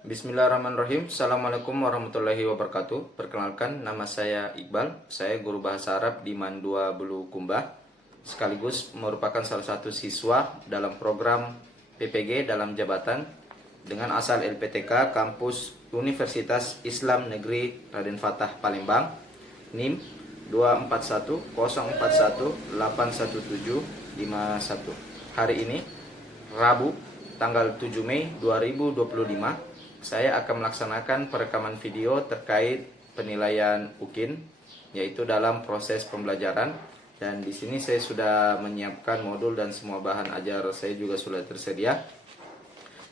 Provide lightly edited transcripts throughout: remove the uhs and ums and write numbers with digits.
Bismillahirrahmanirrahim. Assalamualaikum warahmatullahi wabarakatuh. Perkenalkan, nama saya Iqbal. Saya guru bahasa Arab di Mandua Bulukumba, sekaligus merupakan salah satu siswa dalam program PPG dalam jabatan dengan asal LPTK Kampus Universitas Islam Negeri Raden Fatah Palembang, NIM 24104181751. Hari ini Rabu tanggal 7 Mei 2025, saya akan melaksanakan perekaman video terkait penilaian UKIN, yaitu dalam proses pembelajaran. Dan di sini saya sudah menyiapkan modul dan semua bahan ajar saya juga sudah tersedia.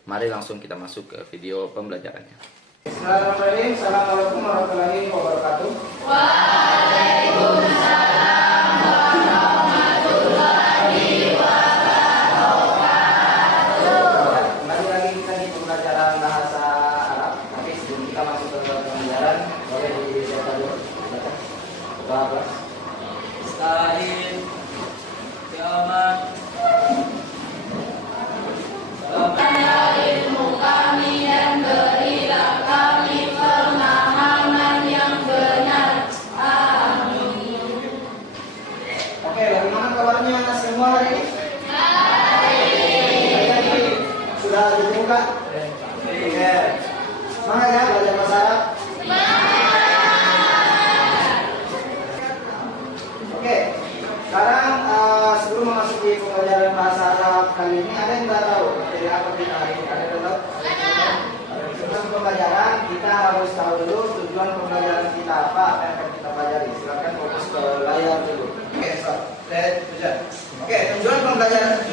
Mari langsung kita masuk ke video pembelajarannya. Bismillahirrahmanirrahim. Assalamualaikum warahmatullahi wabarakatuh. Waalaikumsalam warahmatullahi wabarakatuh. Kembali lagi kita di pembelajaran bahasa Arab. Tapi sebelum kita masuk ke pembelajaran, boleh disiapkan dulu. Bapak. Mustahil kiamat. Ilmu kami dan berilah kami pemahaman yang benar. Amin. Oke, bagaimana kabarnya semua hari ini? Baik. Sudah dibuka? Oke. Semangat ya belajar bahasa Arab? Oke. Sekarang sebelum memasuki pembelajaran bahasa Arab kali ini, ada yang nggak tahu materi apa kita hari ini? Ada yang tahu? Sebelum pembelajaran kita harus tahu dulu tujuan pembelajaran kita apa yang akan kita pelajari. Silakan fokus ke layar dulu. Oke, stop. Oke, tujuan pembelajaran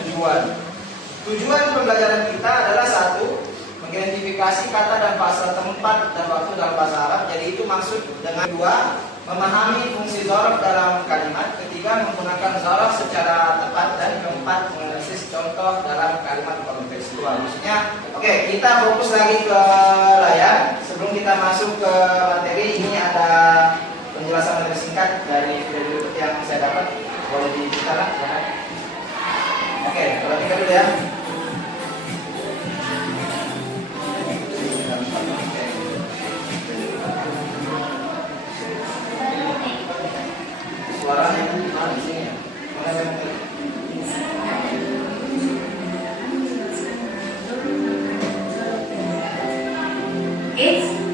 Tujuan pembelajaran kita adalah satu, mengidentifikasi kata dan fasa tempat dan waktu dalam bahasa Arab. Jadi itu maksud dengan dua, memahami fungsi dzaraf dalam kalimat. Ketiga, menggunakan dzaraf secara tepat. Dan keempat, menganalisis contoh dalam kalimat kontekstual. Maksudnya, oke, kita fokus lagi ke layar. Sebelum kita masuk ke materi, ini ada penjelasan lebih singkat dari video yang saya dapat. Boleh diceritakan? Oke, perhatikan dulu ya. Suaranya mana di sini? Mana yang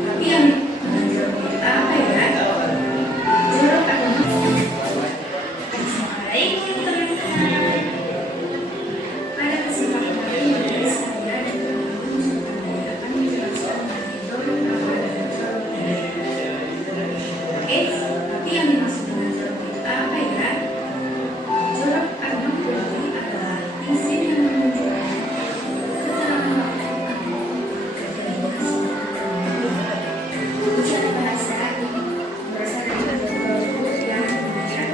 tapi yang apa ya? Jorok atau pada kesempatan ini saya dan akan menjelaskan jorok tapi yang dimaksud dengan jorok itu apa ya? Jorok atau berarti adalah isim yang menunjukkan keterangan waktu ujian bahasa berasal dari beberapa huruf yang menunjukkan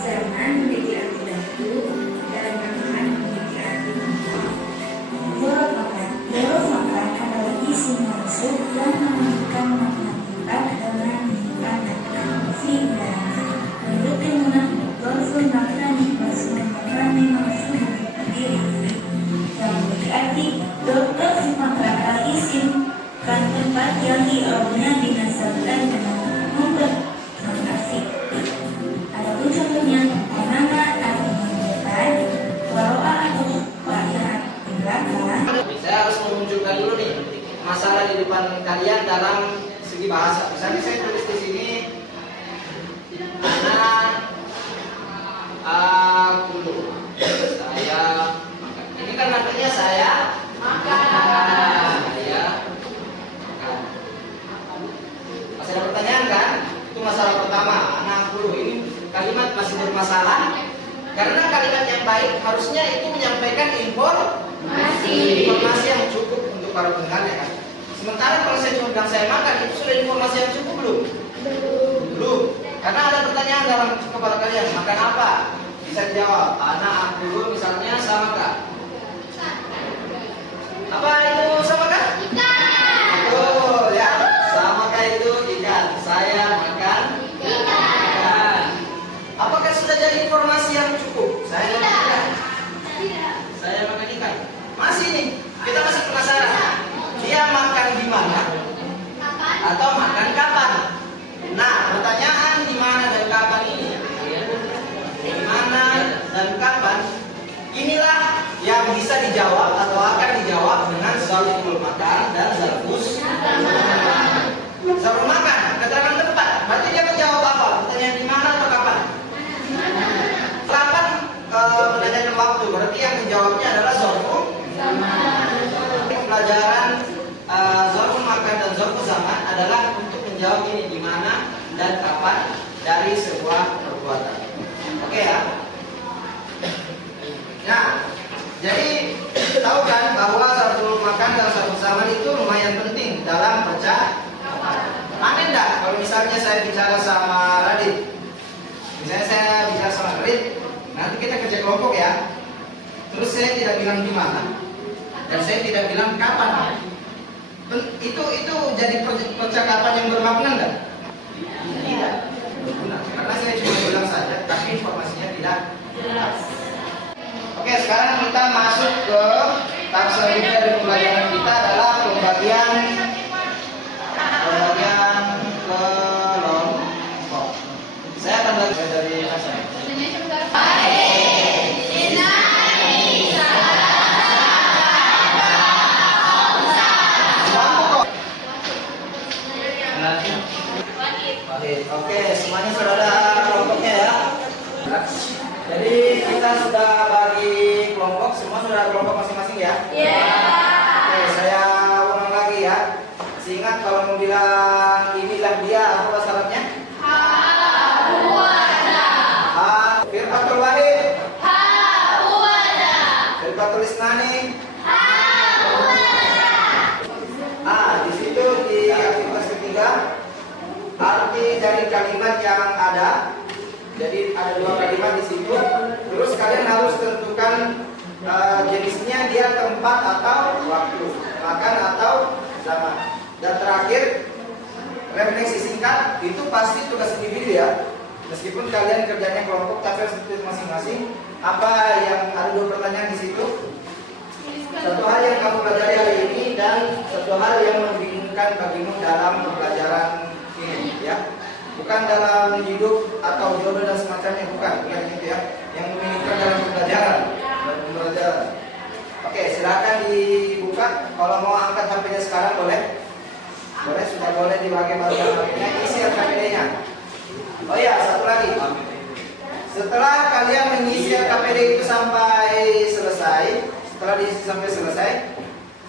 serangan memiliki arti dahulu dan rangkaian memiliki arti kemudian. Huruf makan adalah isim maksud yang menunjukkan makna tempat dengan menunjukkan sehingga menurut ilmuwan lafzul maknani maksud maknani maksud berdiri yang berarti dokter makan adalah isim kan tempat yang i'rabnya dinasabkan dengan mutasi. Adapun contohnya nama atau menunjukkan waro'a atau wa'iyat di belakang. Saya harus menunjukkan dulu nih masalah di depan kalian dalam segi bahasa. Misalnya saya tulis di sini aku saya makan. Ini kan artinya saya makan. Saya makan. Masih ada pertanyaan kan? Itu masalah pertama. Anak dulu ini kalimat masih bermasalah. Karena kalimat yang baik harusnya itu menyampaikan informasi yang cukup untuk para pendengarnya kan. Sementara kalau saya cuma bilang saya makan, itu sudah informasi yang cukup belum? Belum. Karena ada pertanyaan dalam kepala kalian, makan apa? Bisa dijawab. Anak aku misalnya sama kak. Apa itu sama kak? Ikan. Betul ya. Sama kak itu ikan. Saya makan ikan. Apakah sudah jadi informasi yang cukup? Saya makan ikan. Saya makan ikan. Masih nih. Kita masih penasaran. Dia makan pelajaran zarful makan dan zarful zaman adalah untuk menjawab ini di mana dan kapan dari sebuah perbuatan. Oke ya. Nah, jadi tahu kan bahwa zarful makan dan zarful zaman itu lumayan penting dalam percakapan. Aneh enggak kalau misalnya saya bicara sama Radit? Misalnya saya bicara sama Radit, nanti kita kerja kelompok ya. Terus saya tidak bilang di mana dan saya tidak bilang kapan. Itu jadi percakapan yang bermakna enggak? Tidak. Berguna. Karena saya cuma bilang saja, tapi informasinya tidak jelas. Oke, sekarang kita masuk ke tahap selanjutnya dari pembelajaran kita adalah pembagian kelompok. Saya akan belajar dari Hasan. Oke, semuanya sudah ada kelompoknya ya. Jadi kita sudah bagi kelompok, semua sudah ada kelompok masing-masing ya. Oke, saya ulang lagi ya. Ingat kalau mau bilang inilah dia, apa bahasa Arabnya? Firqatul wahid. Firqatul isnani. Di situ di aktivitas ketiga arti dari kalimat yang ada. Jadi ada dua kalimat di situ. Terus kalian harus tentukan jenisnya, dia tempat atau waktu, makan atau zaman. Dan terakhir refleksi singkat, itu pasti tugas individu ya. Meskipun kalian kerjanya kelompok tapi harus tulis masing-masing. Apa yang ada dua pertanyaan di situ? Satu hal yang kamu pelajari hari ini dan satu hal yang membingungkan bagimu dalam pembelajaran ini ya. Bukan dalam hidup atau jodoh dan semacamnya, bukan gitu ya. Yang membingungkan dalam pembelajaran. Oke, silakan dibuka. Kalau mau angkat HP-nya sekarang boleh. Boleh, sudah boleh dipakai baru HP-nya, isi RKPD-nya. Oh ya, satu lagi. Setelah kalian mengisi RKPD itu sampai selesai,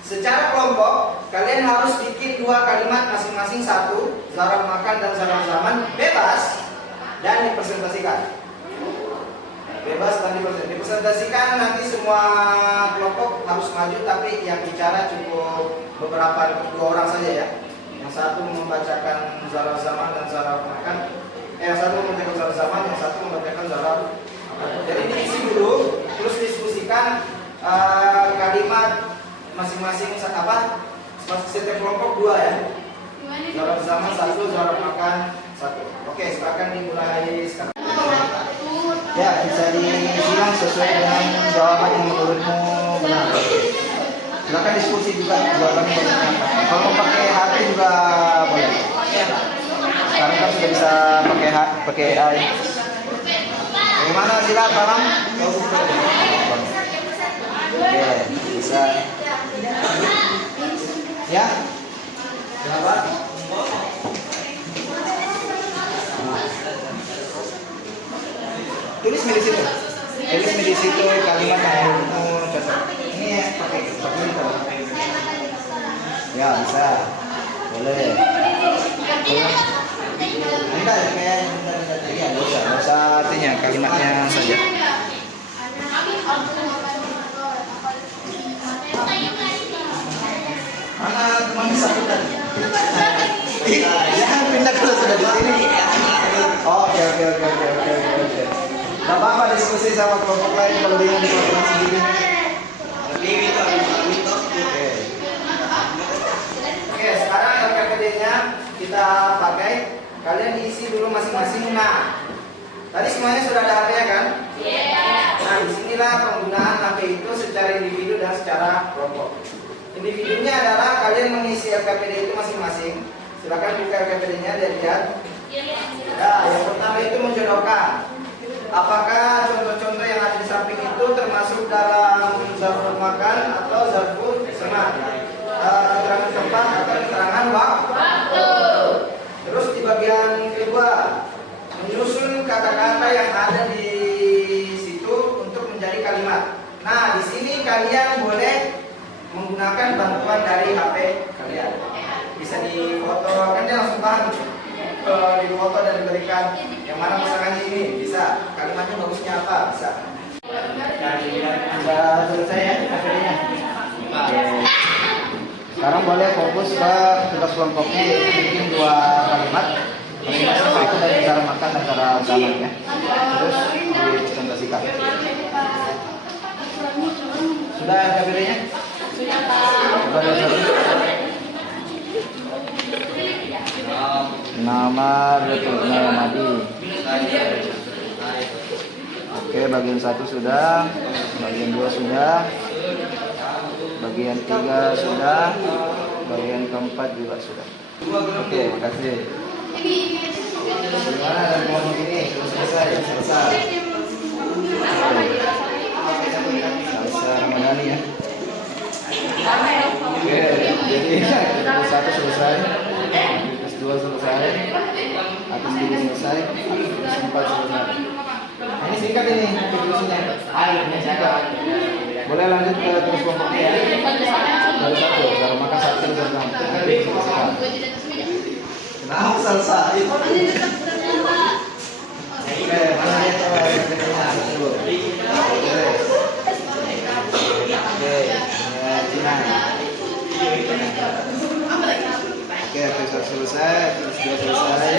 secara kelompok kalian harus bikin dua kalimat masing-masing, satu zarf makan dan zarf zaman, bebas dan dipresentasikan. Bebas dan dipresentasikan. Nanti semua kelompok harus maju, tapi yang bicara cukup dua orang saja ya. Yang satu membacakan zarf zaman dan zarf makan. Yang satu membacakan zarf zaman, yang satu membacakan zarf makan. Jadi diisi dulu, terus diskusikan kalimat masing-masing apa? Setiap kelompok dua ya. Zarf zaman satu, zarf makan satu. Oke, silakan dimulai sekarang. Ya, bisa disilang sesuai dengan jawaban yang menurutmu benar. Silakan diskusi juga jawabannya apa. Kalau mau pakai hati juga boleh. Sekarang kan sudah bisa pakai AI. Bagaimana sila paham? Oke, bisa. Ya? Berapa? Tulis di situ. Tulis di situ kalimat yang mau cocok. Ini ya, pakai itu. Ya, bisa. Boleh. Enggak ya, kayak ya, enggak usah artinya, kalimatnya saja. Teman bisa kan? Jangan pindah kalau sudah di sini. Oke. Gak apa-apa diskusi sama kelompok lain kalau bingung di kelompok sendiri. Oke, sekarang RKPD-nya kita pakai. Kalian diisi dulu masing-masing. Nah, tadi semuanya sudah ada HP-nya kan? Nah, disinilah penggunaan HP itu secara individu dan secara kelompok. Individunya adalah kalian mengisi RKPD itu masing-masing. Silakan buka RKPD-nya dan lihat. Nah, yang pertama itu menjodohkan. Apakah contoh-contoh yang ada di samping itu termasuk dalam zarful makan atau zarful zaman? Keterangan tempat atau keterangan waktu. Terus di bagian kedua, menyusun kata-kata yang ada di situ untuk menjadi kalimat. Nah, di sini kalian boleh menggunakan gunakan bantuan dari HP kalian. Bisa difoto, kan dia langsung paham. Kalau di foto dan diberikan yang mana pasangannya ini, bisa. Kalimatnya bagusnya apa, bisa. Sudah selesai ya materinya. Oke. Sekarang boleh fokus ke tugas kelompoknya, yaitu bikin 2 kalimat. Masing-masing satu dari cara makan dan cara zaman ya. Terus dipresentasikan. Sudah materinya? Sudah ada satu. Nama Retno Madi. Oke, bagian 1 sudah, bagian 2 sudah, bagian 3 sudah, bagian keempat juga sudah. Oke, makasih. Gimana dan kelompok ini? Selesai. Salsa Ramadhani ya. Oke, jadi kelas 1 selesai, kelas 2 selesai, atas 3 selesai, kelas 4 selesai. Nah, ini singkat ini diskusinya. Singkat. Boleh lanjut ke terus kelompoknya ya. Dari 1, cara makan 1 selesai. Kenapa selesai? Oke, mana dia tuh materinya? Oke, Cina. Oke, episode selesai, episode 2 selesai,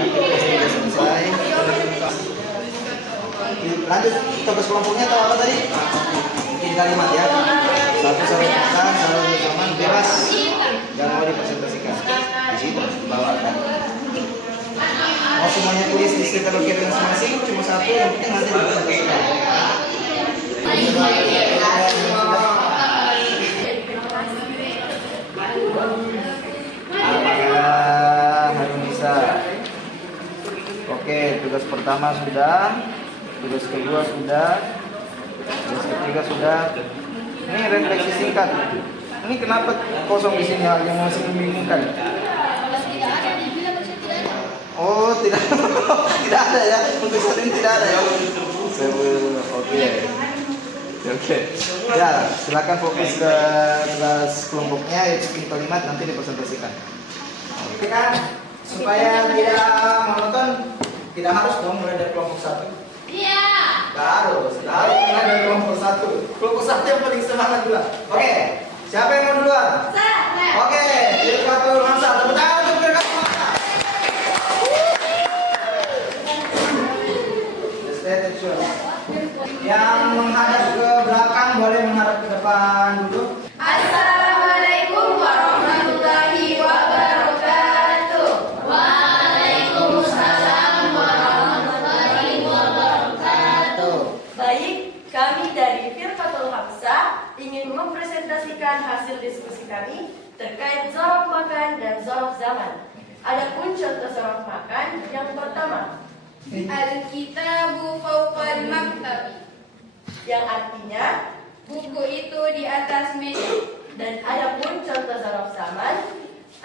episode 3 selesai. Lanjut tugas kelompoknya atau apa tadi? Bikin kalimat ya. 1 sama makan, 1 zaman bebas. Jangan mau dipresentasikan. Di situ bawakan. Mau semuanya tulis di sekitar loket masing-masing, cuma 1 yang penting nanti dipresentasikan. Harunisa. Oke, tugas pertama sudah, tugas kedua sudah, tugas ketiga sudah. Ini refleksi singkat. Ini kenapa kosong di sini yang masih membingungkan? Oh, tidak, tidak ada ya. Untuk saat ini tidak ada ya. Oke. Ya, silakan fokus ke tugas kelompoknya, yaitu bikin kalimat nanti dipresentasikan. Oke kan? Supaya tidak monoton, tidak harus dong mulai dari kelompok 1. Iya. Harus mulai dari kelompok 1. Kelompok 1 yang paling semangat dulu. Oke, siapa yang mau duluan? Saya. Oke, Firqatul Hamsa. Tepuk tangan untuk Firqatul Hamsa. Yang menghadap ke belakang boleh menghadap ke depan dulu. Assalamualaikum warahmatullahi wabarakatuh. Waalaikumsalam warahmatullahi wabarakatuh. Baik, kami dari Firqatul Hamsa ingin mempresentasikan hasil diskusi kami terkait zorof makan dan zorof zaman. Adapun contoh zorof makan yang pertama, Al-kitabu fawqal maktab. yang artinya Buku itu di atas meja. dan adapun contoh zorof zaman,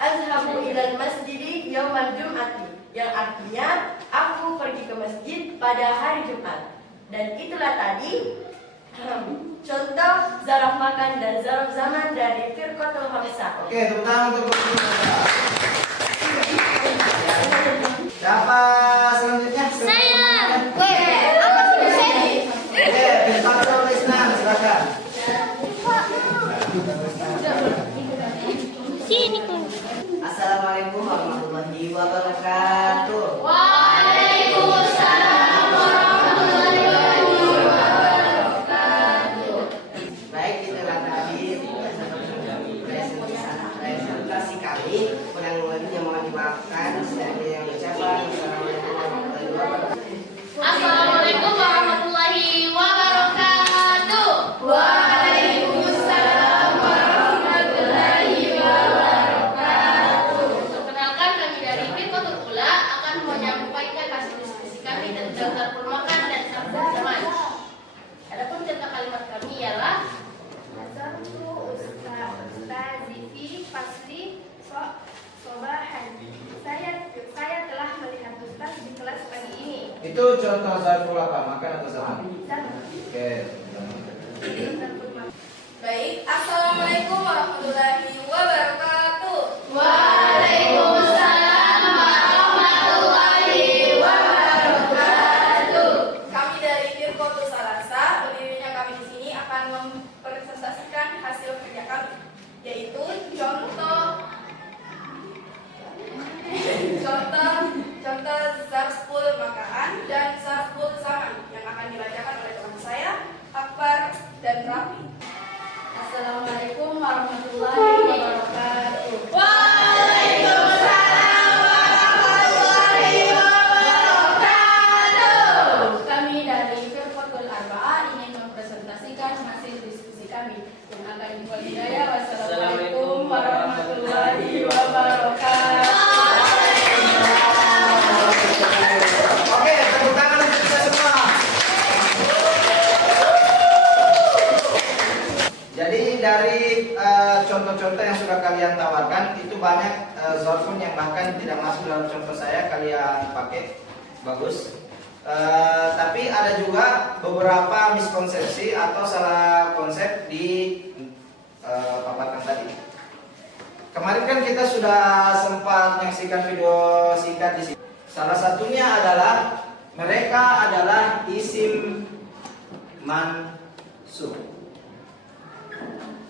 azhabu ilal masjidi yaumal jum'ati, yang artinya aku pergi ke masjid pada hari Jumat. Dan itulah tadi contoh zorof makan dan zorof zaman dari Firqatul Hamsa. Oke, tepuk tangan untuk siapa selanjutnya? Saya. Apa selesai? Oke, Firqatul Islam, silakan. Sini tuh. Assalamualaikum warahmatullahi wabarakatuh. Waalaikumsalam warahmatullahi wabarakatuh. Baik, itulah tadi presentasi kami. Kurang lebihnya mohon dimaafkan. Saya yang ucapan. Assalamualaikum warahmatullahi Assalamualaikum warahmatullahi wabarakatuh. Waalaikumsalam warahmatullahi wabarakatuh. Perkenalkan, kami dari Firqatul Ula akan menyampaikan hasil diskusi kami tentang zarful makan dan zarful zaman. Adapun contoh kalimat kami ialah Nazartu ustazi fi fasli sobahan. Saya telah melihat ustaz di kelas pagi ini. Itu contoh zarful apa? Makan atau zaman? Zarful Oke. makan. Baik, Assalamualaikum warahmatullahi wabarakatuh. Waalaikumsalam warahmatullahi wabarakatuh. Kami dari Firqatus Salasa, berdirinya kami di sini akan mempresentasikan hasil kerja kami, yaitu contoh zarful makaan dan zarful zaman yang akan dibacakan oleh teman saya, Akbar dan Raffi. Assalamualaikum warahmatullahi wabarakatuh. Waalaikumsalam warahmatullahi wabarakatuh. Kami dari Firqatul Arba'ah ingin mempresentasikan hasil diskusi kami yang akan diwalidaya. Wassalamualaikum warahmatullahi wabarakatuh. Oke, tepuk tangan untuk kita semua. Jadi dari contoh-contoh yang sudah kalian tawarkan itu banyak zarfun yang bahkan tidak masuk dalam contoh saya kalian pakai bagus. Tapi ada juga beberapa miskonsepsi atau salah konsep di paparan tadi. Kemarin kan kita sudah sempat menyaksikan video singkat di sini. Salah satunya adalah mereka adalah isim mansub.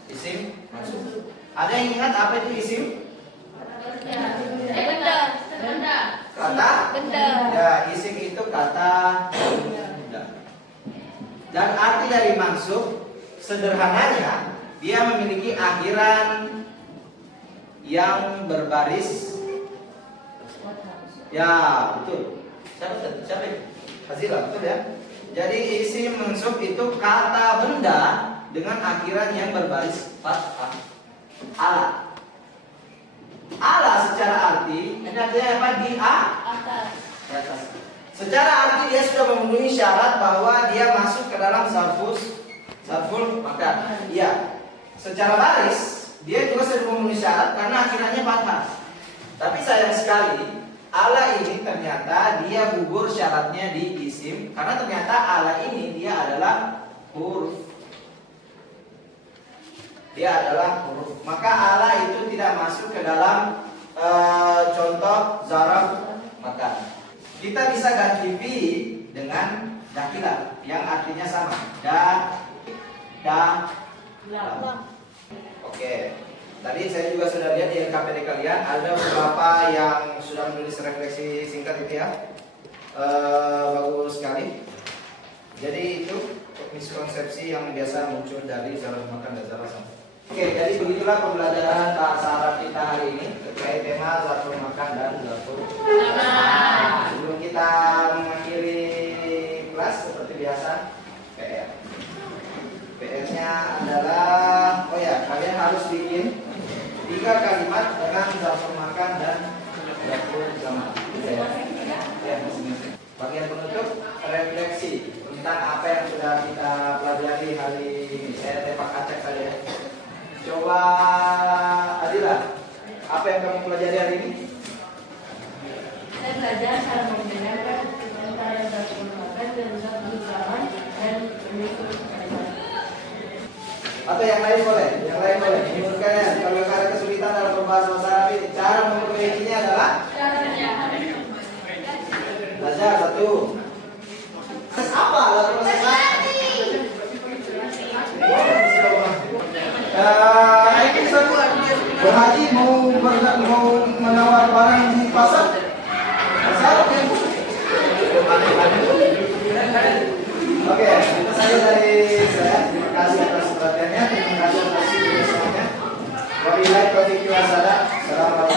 Isim mansub. Ada yang ingat apa itu isim? Benda. Kata? Ya, isim itu kata benda. Dan arti dari mansub sederhananya dia memiliki akhiran yang berbaris. Ya, betul. Siapa? Hazila, betul ya? Jadi isim mansub itu kata benda dengan akhiran yang berbaris fathah. Ala. Ala secara arti ini artinya apa? Di atas. Secara arti dia sudah memenuhi syarat bahwa dia masuk ke dalam zarful makan. Iya. Secara baris dia juga sudah memenuhi syarat karena akhirannya fathah. Tapi sayang sekali ala ini ternyata dia gugur syaratnya di isim karena ternyata ala ini dia adalah huruf. Maka ala itu tidak masuk ke dalam contoh zaraf makan. Kita bisa ganti fi dengan dakilah yang artinya sama. Oke. Tadi saya juga sudah lihat di LKPD kalian ada beberapa yang sudah menulis refleksi singkat itu ya. Bagus sekali. Jadi itu miskonsepsi yang biasa muncul dari zaraf makan dan zaraf sama. Oke, jadi begitulah pembelajaran bahasa Arab kita hari ini terkait tema zarful makan dan zarful sama. Sebelum kita mengakhiri kelas seperti biasa, PR. PR-nya adalah, kalian harus bikin 3 kalimat dengan zarful makan dan zarful sama. Bagian penutup refleksi tentang apa yang sudah kita pelajari hari ini. Saya tembak acak saja. Coba Adila, apa yang kamu pelajari hari ini? Saya belajar cara membedakan antara zarful makan dan zarful zaman dan menyusun kalimat. Atau yang lain boleh? Ini menurut kalian, kalau ada kesulitan dalam berbahasa Arab ini, cara memperbaikinya adalah belajar satu. Proses apa? Proses apa? Berhaji mau menawar barang di pasar? Oke, itu saja dari saya. Terima kasih atas perhatiannya. Terima kasih atas semuanya. Wabillahi taufiq wal hidayah. Assalamualaikum.